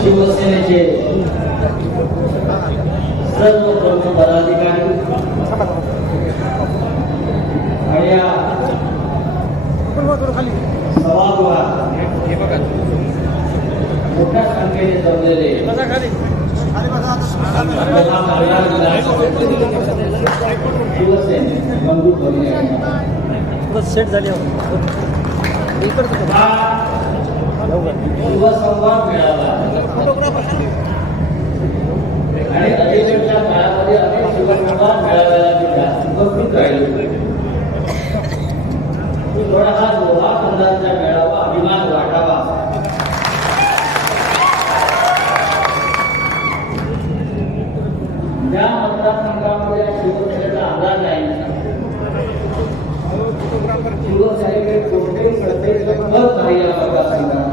शिवसेनेचे सर्व प्रमुख पदाधिकारी आणि या सभागृहात मोठ्या संख्येने जमलेले शिवसेने बंधू भगिनी सेट झाली हा युवसंवाद मेळावा आणि काळामध्ये अनेक शिवसंवाद मेळाव्याला उपस्थित राहिलो थोडा हा लोहा खंडांचा मेळावा अभिमान वाटावा ज्या मतदारसंघामध्ये शिवसेनेचा आधार नाही शिवसेनेकडे कोणतेही प्रत्यक्ष मत नाही या मतदारसंघात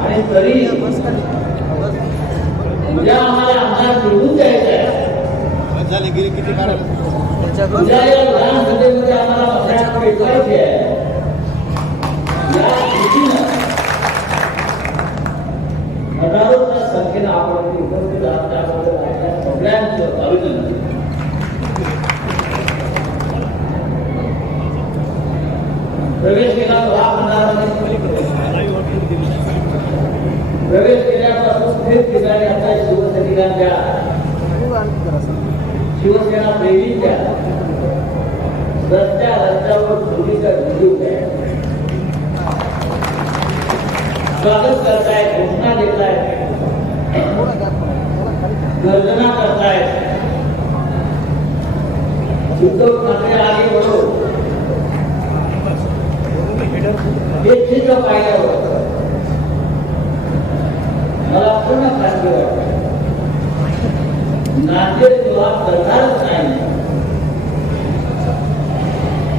आणि तरी उद्या आम्हाला आमदार निवडून द्यायचा आहे झाले गेले किती काढत उद्या या विधानसभेमध्ये आम्हाला मतदान पेटवायचे आहे या दृष्टीनं हजारोच्या संख्येनं आपण इथे उपस्थित आहात त्याबद्दल आपल्या सगळ्यांचं अभिनंदन प्रवेश केला तो हा मंडळामध्ये प्रवेश केल्यापासून थेट ठिकाणी आता शिवसैनिकांच्या शिवसेना प्रेमीच्या रस्त्या रस्त्यावर धुळीचा व्हिडिओ आहे स्वागत करताय घोषणा देताय गर्जना करतायत. उद्धव ठाकरे आगे बरोबर हे चित्र पाहिलं पाहिल्यावर मला पूर्ण खात्री वाटत. नाते विवाह करणारच नाही.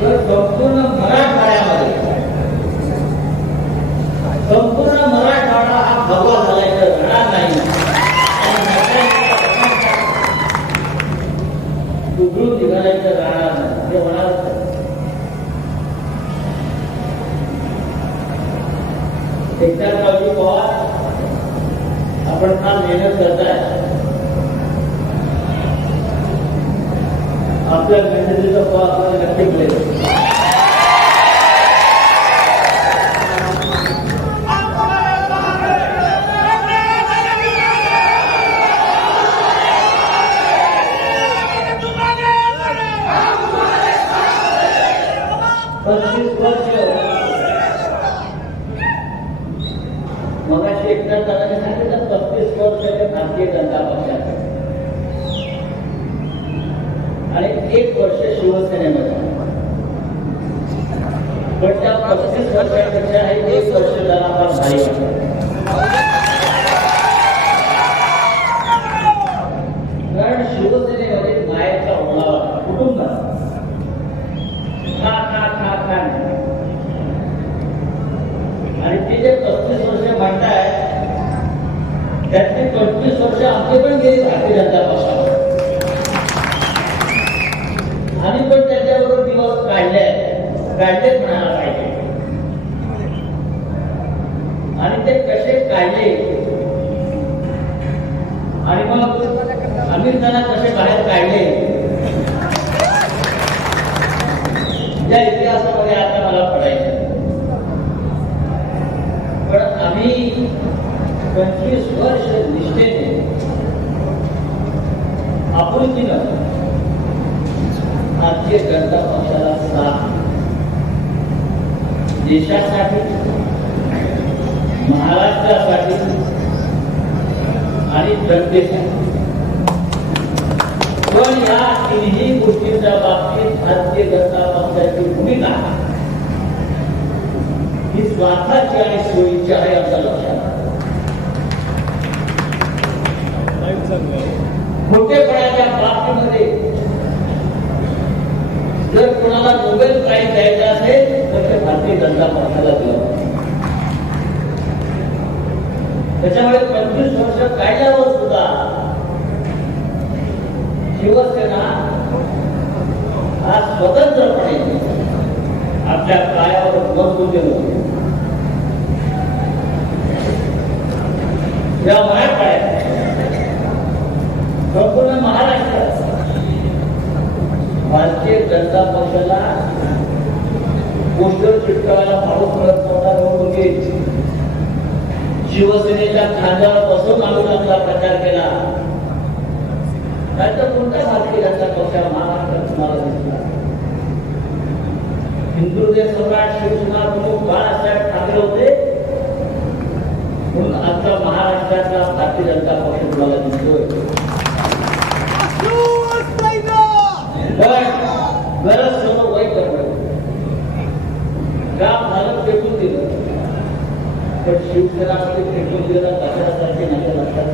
तर संपूर्ण मराठवाड्यामध्ये संपूर्ण मराठवाडा हा भगवा झालाय. उघडून राहणार नाही ते होणार एकदा काळजी पवार आपण फार मेहनत करताय. आपल्या मेहनतीचा फळ आपल्याला नक्की मिळेल पंचवीस वर्ष मगाशी एकनाथ दादाने सांगितलं पस्तीस वर्ष ते भारतीय जनता पक्षाचे आणि एक वर्ष शिवसेनेमध्ये पण त्या पस्तीस वर्षापेक्षा हे एक वर्ष जरा फार भारी वाटतं कारण शिवसेनेमध्ये मायेचा ओळावा कुटुंब खा खा खा खा नाही. आणि ते जे पस्तीस वर्ष म्हणताय त्यातली पंचवीस वर्ष आमचे पण गेली भारतीय जनता पक्षावर आम्ही पण त्याच्याबरोबर दिवस काढले काढले म्हणायला पाहिजे. आणि ते कसे काढले आणि मग अमीर खाना कसे बाहेर काढले या इतिहासामध्ये आता मला पडायचं पण आम्ही पंचवीस वर्ष निष्ठेने आपुलकीनं भारतीय जनता पक्षाला देशासाठी महाराष्ट्रासाठी आणि जनतेसाठी पण या तिन्ही गोष्टींच्या बाबतीत भारतीय जनता पक्षाची भूमिका ही स्वार्थाची आणि सोयीची आहे असं लक्षात आलं. खोटेपणाच्या बाबतीमध्ये जर कोणाला नोबेल प्राईज द्यायचा असेल तर भारतीय जनता पक्षाला दिलं त्याच्यामुळे पंचवीस वर्ष काढल्यावर सुद्धा शिवसेना हा स्वतंत्रपणे आपल्या पायावर मत समजून दिलं या मराठवाड्यात संपूर्ण महाराष्ट्रात भारतीय जनता पक्षाला पोस्टर चिटकावायला पाऊस मिळत नव्हता निवडणुकीत शिवसेनेच्या खांद्यावर बसून आमचा प्रचार केला. त्याचा कोणत्या भारतीय जनता पक्षाला महाराष्ट्रात तुम्हाला दिसला हिंदुदेव सम्राट शिवसेना प्रमुख बाळासाहेब ठाकरे होते. म्हणून आजचा महाराष्ट्रातला भारतीय जनता पक्ष तुम्हाला दिसतोय. गरज समोर वाईट पडलं काम झालं पेटून दिलं. पण शिवसेनामध्ये पेटून दिलेला कचऱ्यासारखे नाही लक्षात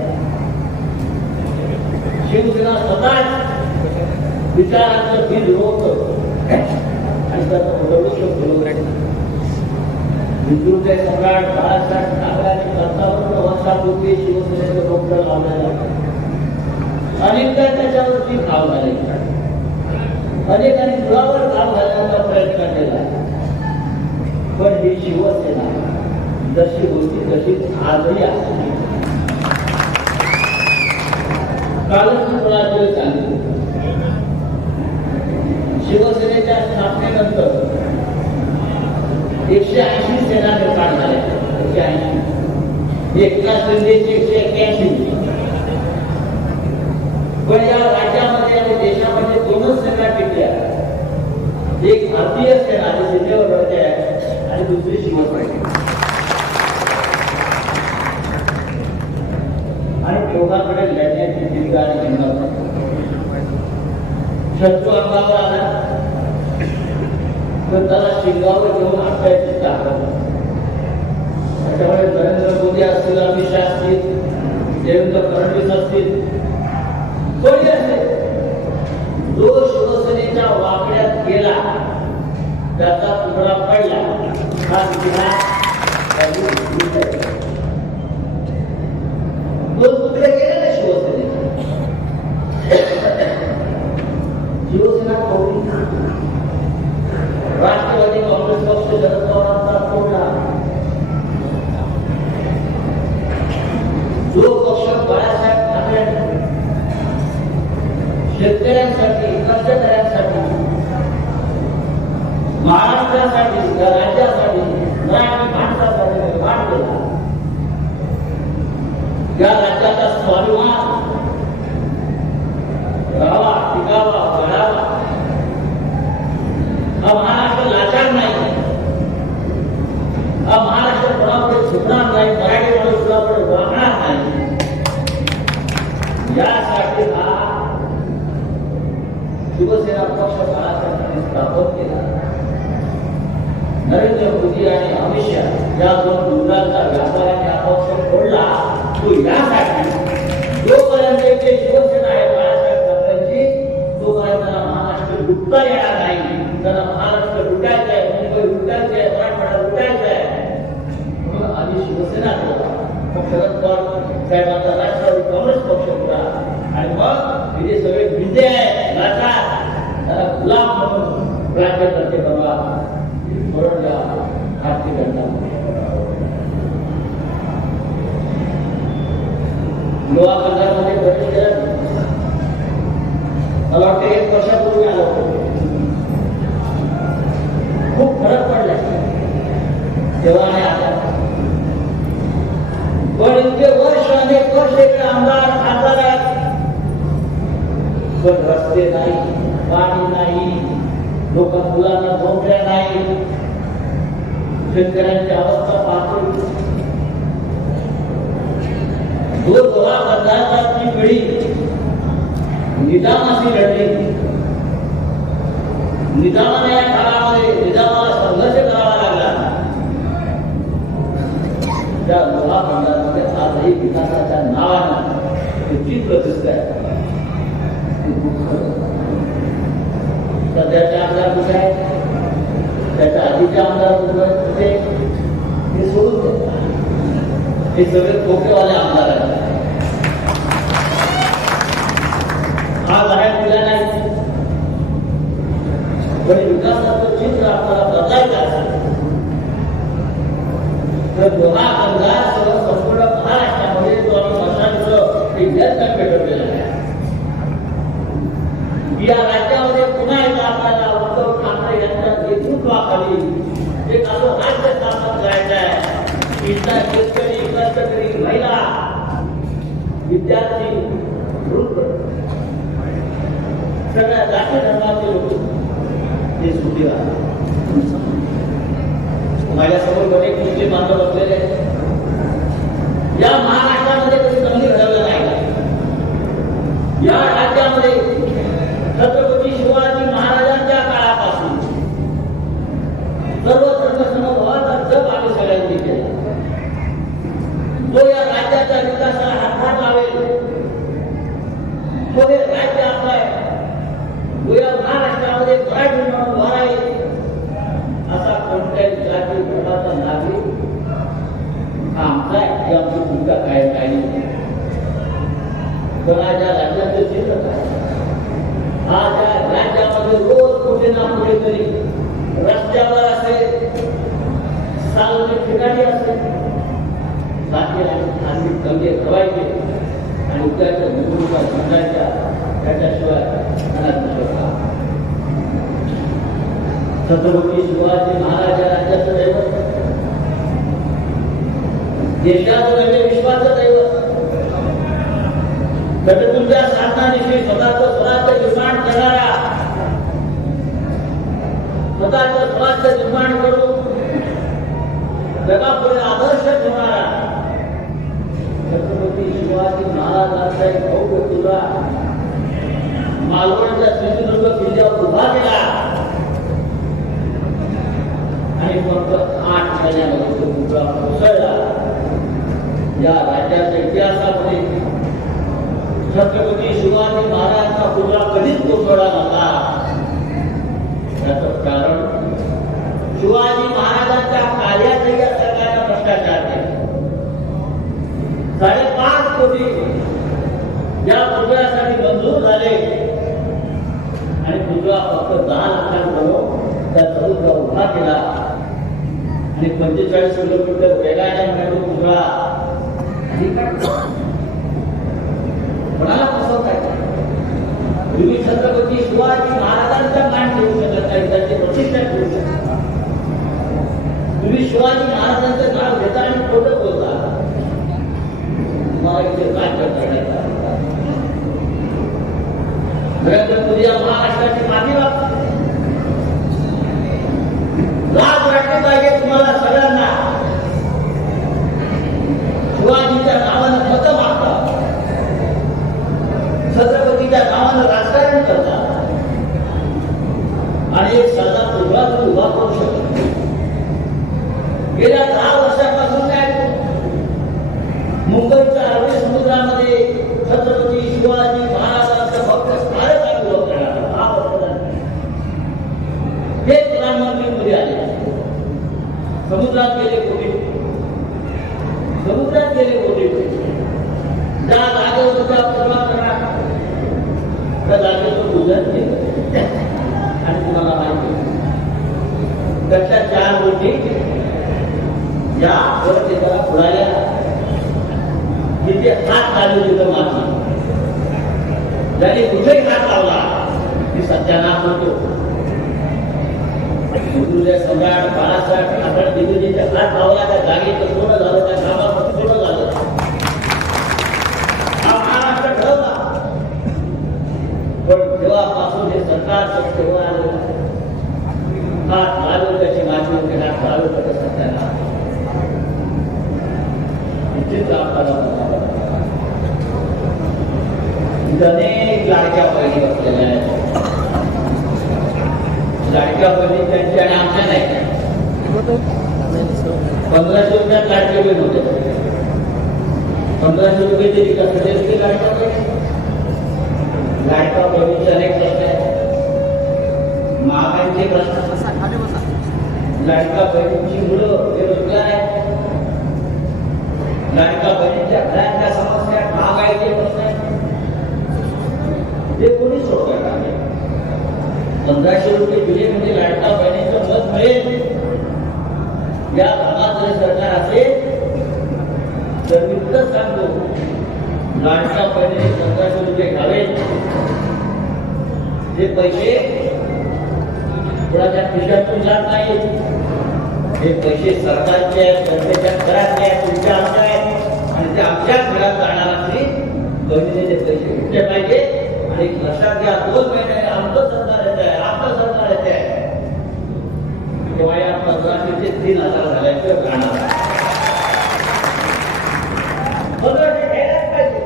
शिवसेना स्वतःच विचारांचं बीज रोवतं आणि त्याचं भविष्य फुलवतं हिंदुत्व सम्राट बाळासाहेब ठाकरे कर्तावर पंचावन्न वर्षापूर्वी शिवसेनेचं डॉक्टर लावलेला अनेकदा त्याच्यावरती काम झाले अनेकांनी मुळावर काम घालण्याचा प्रयत्न केला पण ही शिवसेना जशी होती तशी आजही आहे. कालच मी सांगितलं शिवसेनेच्या स्थापनेनंतर एकशे ऐंशी सेना निर्माण झाल्या. एकशे ऐंशी. एकनाथ शिंदेचे एकशे एक्क्याऐंशी. पण या राज्यामध्ये आणि देशामध्ये दोनच सेना टिकल्या. एक भारतीय सेना जी सीमेवर लढते आणि दुसरी शिवसेना आणि लोकांकडे लढण्याची जिद्द आणि हिंमत शत्रू अंगावर आला. तर त्याला शिंगावर घेऊन आपल्याची ताकद. त्याच्यामुळे नरेंद्र मोदी असतील अमित शहा असतील देवेंद्र फडणवीस असतील कोणी असेल? जो शिवसेनेच्या वाकड्यात गेला त्याचा तुकडा पडला. दोन तुकडे ना शिवसेनेचे शिवसेना राष्ट्रवादी काँग्रेस पक्ष शरद पवारांचा जो पक्ष बाळासाहेब ठाकरे शेतकऱ्यांसाठी कष्टकऱ्यांसाठी महाराष्ट्रासाठी या राज्यासाठी मराठी माणसासाठी निर्माण केला या राज्याचा स्वाभिमान. राहावा टिकावा घडावा हा महाराष्ट्र लाचार नाही. हा महाराष्ट्र कोणापुढे झुकणार नाही मराठी माणूस कोणापुढे वागणार नाही. यासाठी हा शिवसेना पक्ष बाळासाहेबांनी स्थापन केला. नरेंद्र मोदी आणि अमित शहा या दोन दुर्गांचा व्यापाऱ्यांनी हा पक्ष फोडला. तो शेतकऱ्यांची अवस्था पाहतो दोन दोळा बदलाची पिढी निजामाशी लढली निजामाने या काळामध्ये निजामाला संघर्ष करावा लागला त्या लोहा बंधामध्ये आजही विकासाच्या नावानं ते चित्र आहे सध्याचे आमदार कुठे आहेत त्याच्या आधीचे आमदार ते हे सोडून देतात हे सगळे खोकेवाले आमदार आहेत. हा बाहेर दिला नाही पण विकासाचं चित्र आपल्याला बदलायचं असेल तर दोहा कंधासह संपूर्ण महाराष्ट्रामध्ये जो आम्ही मशालीचं इंडियन यत्न पेटवलेला आहे. या राज्यामध्ये पुन्हा एकदा आपल्याला उद्धव ठाकरे यांच्या नेतृत्वाखाली एक असं राज्य स्थापन करायचं आहे इथला शेतकरी कष्टकरी महिला विद्यार्थी वृद्ध सगळ्या जाती धर्माचे लोक हे माझ्यासमोर अनेक मुस्लिम बांधव बसलेले आहेत. या महाराष्ट्रामध्ये कधी दंगली घडवलं नाही. या राज्यामध्ये छत्रपती शिवाजी महाराजांच्या काळापासून सर्व धर्मसमभावाचा जप आम्ही सगळ्यांनी केला. जो या राज्याच्या विकासाला हातभार लावेल. तो हे राज्य आपलं आहे. तो या महाराष्ट्रामध्ये मराठी म्हणून उभा राहील असा कोणत्याही जाती धर्माचा नागरिक हा आमचा आहे ही आमची भूमिका काय काय कोणाच्या राज्याचे चित्र काय? आज या राज्यामध्ये रोज कुठे ना कुठेतरी रस्त्यावर असेल सार्वजनिक ठिकाणी असेल. बाकी आणि दंगे ठेवायचे आणि उद्याच्या निवडणुका जिंकायच्या त्याच्याशिवाय मनात दुसरं काम. छत्रपती शिवाजी महाराज राज्याचं दैवत. देशाचं तुमच्या साधनानिशी स्वतःच स्वराज्य निर्माण करणारा स्वतःच स्वराज्य निर्माण करून जगापुढे आदर्श ठेवणारा छत्रपती शिवाजी महाराजांचा एक भव्य तुला मालवणच्या सिंधुदुर्ग किल्ल्यावर उभा केला. आणि फक्त आठ महिन्यामध्ये तो पुतळा कोसळला. या राज्याच्या इतिहासामध्ये छत्रपती शिवाजी महाराजांचा पुतळा कधीच कोसळला नव्हता. त्याच कारण शिवाजी महाराजांच्या कार्यातही या सरकारनं भ्रष्टाचार केला. साडेपाच कोटी या पुतळ्यासाठी मंजूर झाले. आणि पुतळा फक्त दहा लाखांकडून त्या चौदा उभा केला. आणि पंचेचाळीस किलोमीटर वेगाने मिळतो पुतळा. कोणाला फसवताय तुम्ही छत्रपती शिवाजी महाराजांचा मान ठेवू शकत नाही त्यांची प्रतिष्ठा ठेवू शकत तुम्ही शिवाजी महाराजांचं नाव घेता आणि खोटं बोलता. तुम्हाला इथे काय करता आलं. महाराष्ट्राची माती वागतात लाज वाटली पाहिजे तुम्हाला सगळ्यांना शिवाजीच्या नावानं मतं मागतात छत्रपतीच्या नावानं राजकारण करतात आणि एक साधा पुतळा तुम्ही उभा करू शकत नाही. गेल्या दहा वर्षापासून काय मुंबईच्या अरबी समुद्रामध्ये छत्रपती शिवाजी महाराजांचं भक्त स्मारक आम्ही उभं करणार आहोत. दहा वर्ष झाली. हे प्रधानमंत्री मोदी आले समुद्रात गेले कोटी समुद्रात गेले कोटी ज्या जागेवर त्या पुतळा करणार त्या जागेचं पूजन केलं आणि तुम्हाला माहिती आहे, त्याच्या चार गोष्टी या वर ते त्याला पुढाल्या जिथे हात घालू तिथं माती. ज्याने कुठेही हात लावला ती सत्यानाश होतो. हिंदूचे सम्राट बाळासाहेब ठाकरे दिल्लीचे हात लावला त्या जागेचं सोनं झालं त्या गावाचं सोनं झालं. हा महाराष्ट्र ठरवला पण तेव्हापासून हे सरकार तेव्हा आलं हात लावलं त्याची माती होते हात घालून त्याच्या सत्यानाश अनेक लाडक्या बहिणी बसलेल्या आहेत लाडक्या बहिणी आणि आमच्या नाही पंधराशे रुपयात लाडके बहीण होते पंधराशे रुपये तरी कसं लाडक्या बहिणी लाडक्या बहिणीचे अनेक प्रश्न आहेत महागाईचे प्रश्न बहिणीची मुलं समस्या पंधराशे रुपये दिले म्हणजे लाडका बहिणीचं मत मिळेल. या भागात जर सरकार असेल तर मी तुला सांगतो लाडका बहिणीने पंधराशे रुपये घ्यावे ते पैसे कोणाच्या खिशातून जात नाही हे पैसे सरकारचे आहेत जनतेच्या घरातले आहेत तुमच्या आमच्या आणि ते आमच्या घरात जाणार असे बहिणीचे पैसे घेतले पाहिजे. आणि लक्षात घ्या दोन महिने आमचं सरकार येत आहे आपलं सरकार येत आहे. तेव्हा या पंधराशेचे तीन हजार झाल्याचं राहणार पंधराशे घ्यायलाच पाहिजे.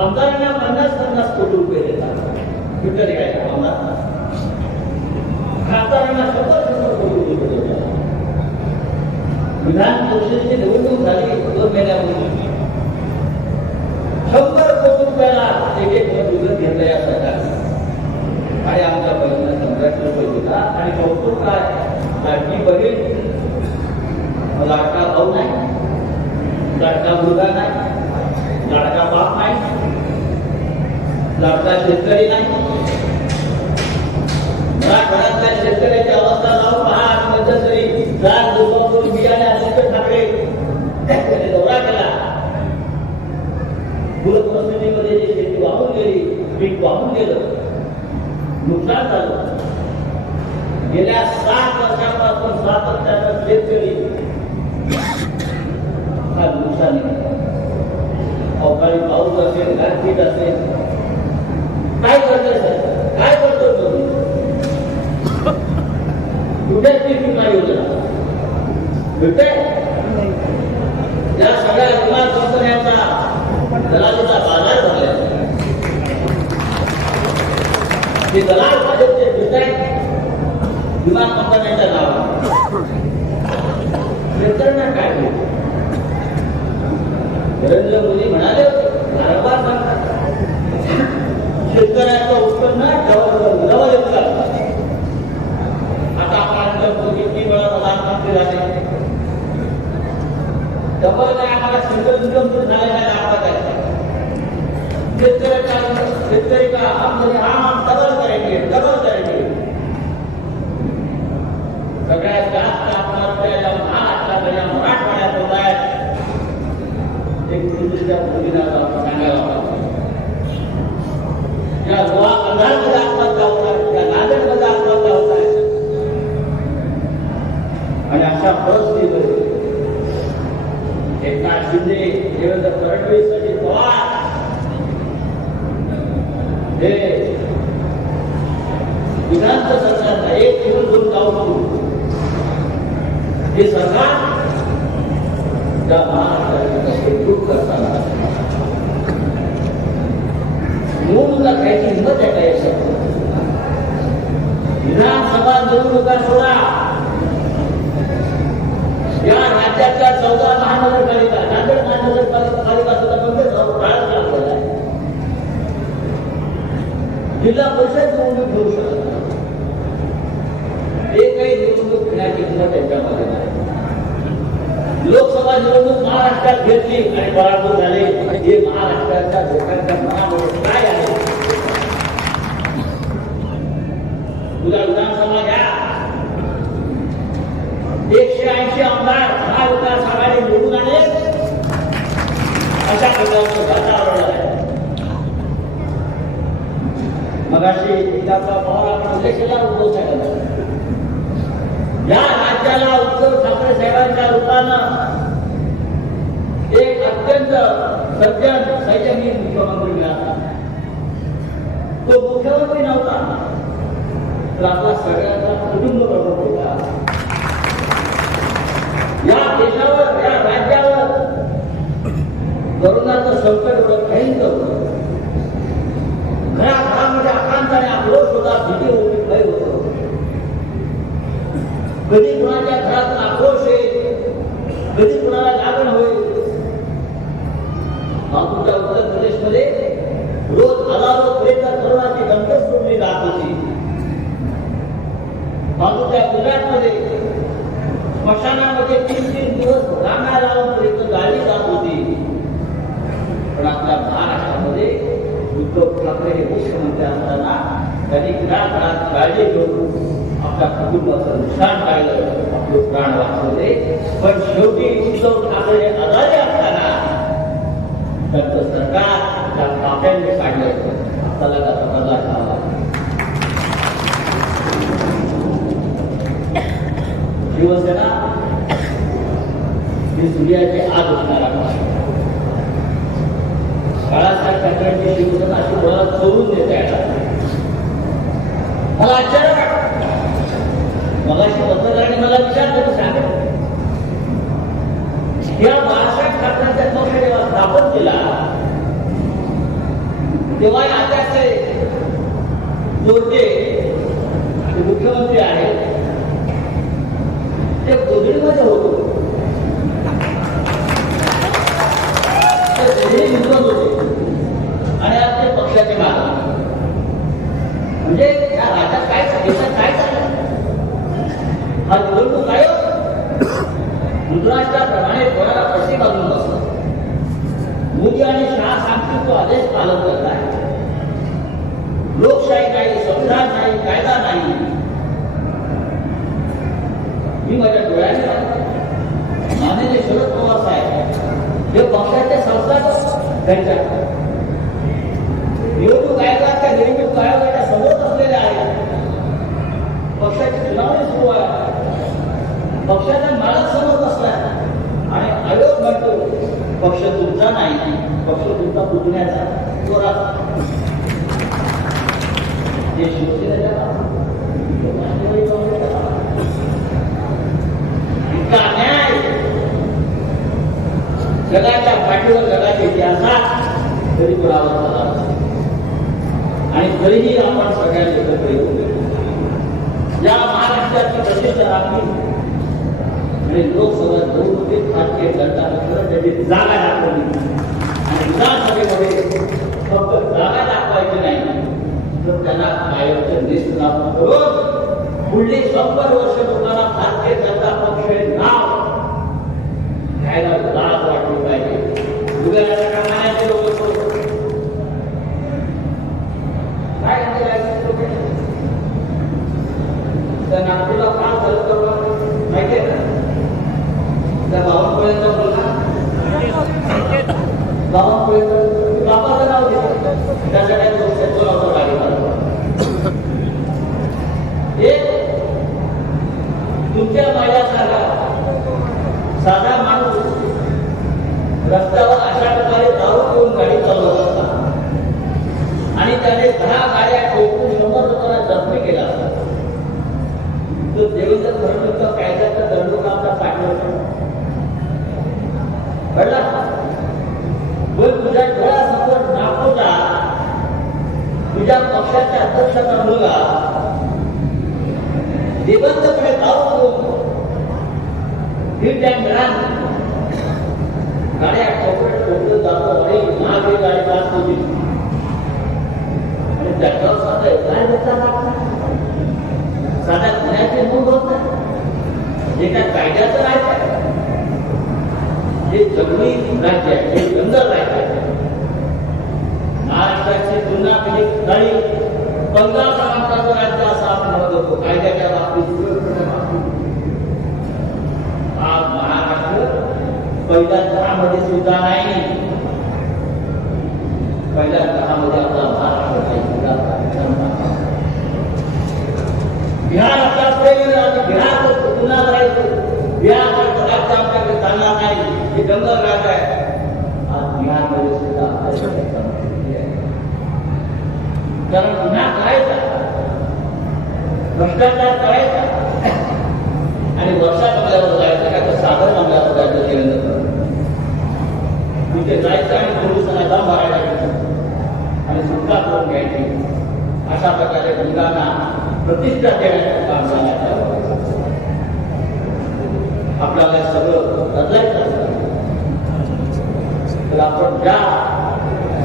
आमदारांना पन्नास पन्नास कोटी रुपये देतात विठ्ठल काय आमदार खासदारांना शंभर शंभर कोटी रुपये देतात विधान परिषदेची निवडणूक झाली दोन महिन्यापूर्वी शंभर कोटी रुपयाला एक एक घर विकत घेतलं या सरकारने आणि आमच्या बहिणीला पंधराशे रुपये दिला आणि कौतुक काय लाडकी बहीण लाडका भाऊ नाही लाडका मुलगा नाही लाडका बाप नाही लाडका शेतकरी नाही मराठवाड्यातल्या शेतकऱ्याची अवस्था पहा मध्यंतरी लाख दिवसापूर्वी बियाणे आदित्य ठाकरे दौरा केला. पूरपरिस्थितीमध्ये जी शेती वाहून गेली पीक वाहून गेलं नुकसान झालं. गेल्या सात वर्षापासून सातत्यानं शेतकरी हा नुकसान अवकाळी पाऊस असेल गारपीट असेल काय करतोय सर काय करतोय तुम्ही कुठे पीक विमा योजना भेटते या सगळ्या विमा कंपन्यांचा दलालीचा बाजार भरला ते दलाल भाजपचे भेटत विमा कंपन्यांच्या नावावर शेतकऱ्यांना काय भेटते नरेंद्र मोदी म्हणाले होते वारंवार सांगतात शेतकऱ्याचं उत्पन्न डबल डबल येतं आता आपण मोदी किती वेळा प्रधानमंत्री झाले डबल काय आम्हाला सिंगल इन्कम तर झाले नाही दाखवत आहे शेतकऱ्याचा शेतकरी का हम म्हणजे हम हम डबल करेंगे डबल करेंगे सगळ्यात जास्त आत्महत्या या महाराष्ट्रात या मराठवाड्यात होत आहेत एक दुसऱ्या मुलीला आपण सांगायला पाहिजे या गोवा बंगालमध्ये आत्महत्या होत आहेत या नांदेडमध्ये आत्महत्या होत आहेत आणि अशा परिस्थितीमध्ये एकनाथ शिंदे देवेंद्र फडणवीस अजित पवार हे विधानचं सरकारला एक दिवस दोन जाऊ हे सरकार त्या महाराष्ट्राचे दुःख करताना मूळला खायची हिंमत आहे का या शब्दात? विधानसभा निवडणुका सोडा या राज्याच्या चौदा महानगरपालिका नांदेड महानगरपालिका सुद्धा बंद काळात लागलेला आहे जिल्हा परिषद निवडणूक घेऊ शकत नाही. एकही निवडणूक घेण्याची हिंमत त्यांच्यामध्ये नाही लोकसभा निवडणूक घेतली आणि पराभूत झाले. हे महाराष्ट्राच्या लोकांच्या मनामध्ये काय आहे? उद्या विधानसभा घ्या. एकशे ऐंशी आमदार महाविकास आघाडी निवडून आले. अशा प्रकारचं वातावरण आहे. मगाशी एकाचा पवार आपण उल्लेख केला उद्धव साहेबांचा या राज्याला उद्धव ठाकरे साहेबांच्या रूपानं एक अत्यंत सज्जन संयमी मुख्यमंत्री मिळाला तो मुख्यमंत्री नव्हता. तर आपला सगळ्यांचा कुटुंब प्रमुख होता. या देशावर या राज्यावर कोरोनाचं संकट एवढं भयंकर होतं घराघरामध्ये आकांताने आक्रोश होता भीती होती भय होतं कधी कुणाच्या घरात आक्रोश येईल कधी कुणाला लागण होईल नागपूरच्या उत्तर प्रदेशमध्ये रोज हजारो त्रेचा तरुणाची गंमत सोडली जात होती. नागपूरच्या गुजरातमध्ये स्मशानामध्ये तीन तीन दिवस रांगा लावून पर्यंत गाडी जात होती. पण आपल्या महाराष्ट्रामध्ये उद्धव ठाकरे हे मुख्यमंत्री असताना त्यांनी घरात काळजी घेऊन आपल्या कुटुंबाचं नुकसान पाहिलं. आपले प्राण वाचवले. पण शेवटी उद्धव ठाकरे आजारी भक्ताला गाताला आठवावा दिवस आहे ना ते सूर्याचे आत उठणार आपण काळाच्या ठाकरेंचे दिवसात अशी मला चोरून देता येणार मला आश्चर्य वाटत मगाशी पत्रकाराने मला विचारलं सांगितलं या बाळासाहेब ठाकरेंच्या पक्षाने स्थापन केला तेव्हा राज्याचे त्याचे जोडते मुख्यमंत्री आहेत. ते कोजडीमध्ये होतो. आणि आज ते पक्षाचे भाग म्हणजे या राज्यात काय देशात काय चाललं हा निवडणूक आयोग गुजरातच्याप्रमाणे कोणाला कशी बाजून बसतो मोदी आणि शहा सांगतील तो आदेश पालन करत आहे. लोकशाही नाही संविधान नाही कायदा नाही मी माझ्या डोळ्याने माननीय शरद पवार साहेब हे पक्षाचे संस्थापक त्यांच्या निवडणूक आयोगाच्या निवडणूक आयोगाच्या समोर असलेले आहेत. पक्षाची सुनावणी सुरू आहे. पक्षाचा मालक समोर असला आणि आयोग म्हणतो पक्ष तुमचा नाही पक्ष तुमचा पुतण्याचा. तो राज- हे शिवसेनेच्या बाबतीत. हे राष्ट्रवादी काँग्रेसच्या बाबतीत. इतका न्याय जगाच्या पाठीवर जगाच्या इतिहासात तरी पुरावा झाला आणि तरीही आपण सगळ्यांनी एकत्र येऊ या महाराष्ट्राची प्रतिष्ठा राखली आणि लोकसभा निवडणुकीत भारतीय जनता पक्षाला त्याची जागा दाखवली आणि विधानसभेमध्ये फक्त जागा दाखवायची नाही तर त्यांना कायमचं निष्काम करून पुढली शंभर वर्ष लोकांना भारतीय जनता पक्ष हे नाव घ्यायला लाज वाटली पाहिजे उद्या राजकारणाचे लोक काय म्हणते राजकीय लोक? त्या नागपूरला फार खर्च करून माहितीये का त्या बावनकुळेंचा बोलला बावनकुळेंचं बापाचं नाव घेतलं त्या सगळ्या लोक नाव गाडी एक तुमच्या माझ्यासारखा साधा माणूस रस्त्यावर अशा प्रकारे दारू पिऊन गाडी चालवत असता आणि त्याने दहा गाड्या ठोकून शंभर लोकांना जखमी केला असता तो देवेंद्र फडणवीसचा कायद्याचा दंडूक आमचा पाठवतो कळला पण तुझ्या डोळ्यासमोर नागपूरला तुझ्या पक्षाच्या अध्यक्षाचा मुलगा देवंतकडे दारू पिऊन हिट अँड रन गाड्या कपडे ठोकत जातो अरे मागे गाडी जात होती. आणि त्याच्यावर साधा काय त्याचा लागला साध्या गुन्ह्याची नोंद होत नाही हे काय कायद्याचं नाही काय हे जगणी राज्य आहे हे जंगल राज्य आहे. महाराष्ट्राची तुलना केली झाली बंगाल प्रांताचं राज्य असं आपण म्हणत होतो कायद्याच्या बाबतीत सुरक्षेच्या बाबतीत आज महाराष्ट्र पहिल्या दहामध्ये सुद्धा नाही पहिल्या दहामध्ये आपला महाराष्ट्र काही सुद्धा नाही. बिहार आपला प्रेम आणि बिहार पुन्हा करायचं बिहार राज्य आमच्याकडे चालणार नाही हे जंगल राज्य आहे आज बिहारमध्ये सुद्धा आपल्याकडे संस्कृती आहे. कारण गुन्हा करायचा भ्रष्टाचार करायचा? आणि वर्षा बंगल्यावर जायचं काय तर सागर बंगल्यावर जायचं केलं तिथे जायचं आणि प्रदूषणाचा मराठा घ्यायचं आणि सुटका करून घ्यायची. अशा प्रकारे मुलांना प्रतिष्ठा देण्याचं काम करण्यात आपल्याला सगळं बदलायचं असेल तर आपण ज्या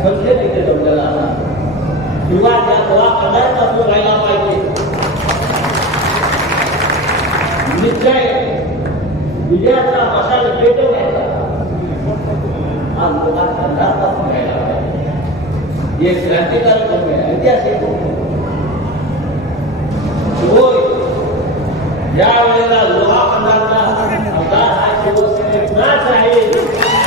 संस्थेने इथे जमलेला असाल किंवा ज्या गोळा करण्याचा तो राहिला पाहिजे निश्चय विजयाचा मसाला पेटवण्याचा हा घ्यायला हे क्रांतिकारक ऐतिहासिक होय. या वेळेला लोहा बंधाचा आमदार हा शिवसेनेचाच आहे.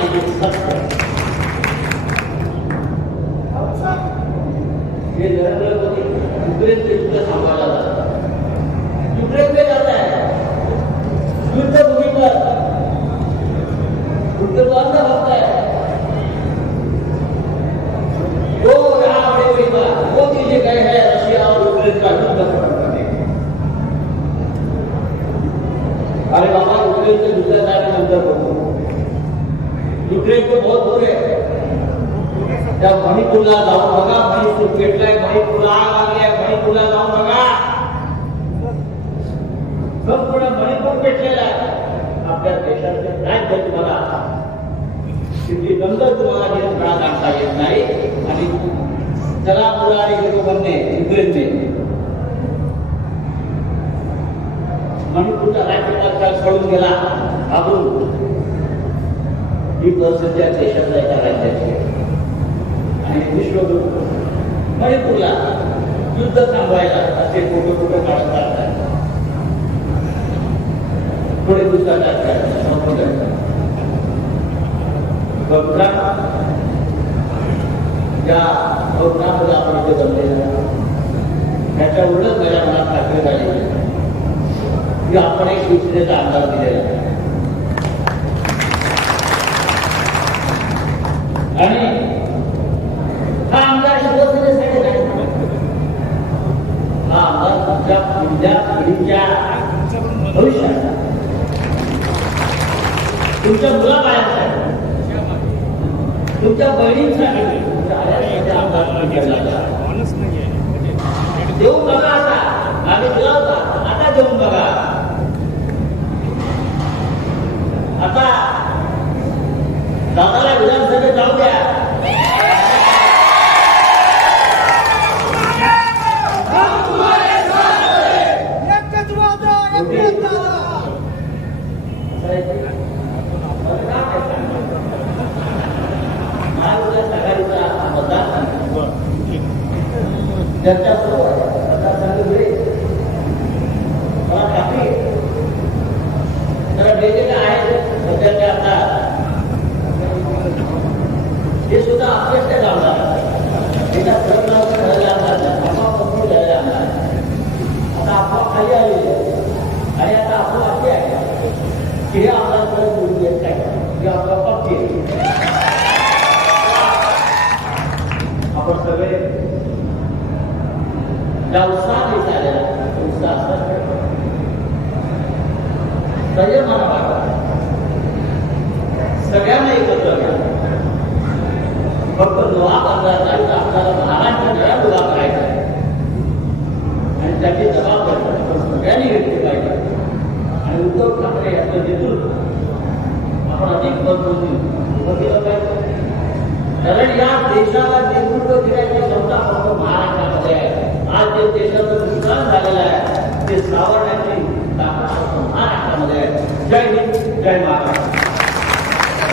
Almighty सांगता येत नाही. आणि त्याला मुलं आणि बनणे बिघडणे म्हणून कुठं राज्यपाल सोडून ही परिस्थिती देशातल्या एका राज्याची. आणि विश्वगुरु मणिपूरला युद्ध थांबवायला असे फोटो फोटो काढत काढतात थोडे दिवसात ज्या भवनामध्ये आपण इथे जमलेलं आहे उलट माझ्या मनात की आपण एक शिवसेनेचा अंदाज दिलेला आणि हा आमदार शिवसेनेसाठी हा आमदार तुमच्या पुढच्या पिढीच्या भविष्यात तुमच्या मुलाबाळासाठी तुमच्या देऊन बघा आता आम्ही दिला होता आता देऊन बघा. आता दादाला विधानसभेत जाऊ द्या. dan jatuh pada satu grade. Kalau tapi kalau dia tidak air bukan kata dia sudah akhirnya dalam kita देशाला नेतृत्व देण्याच्या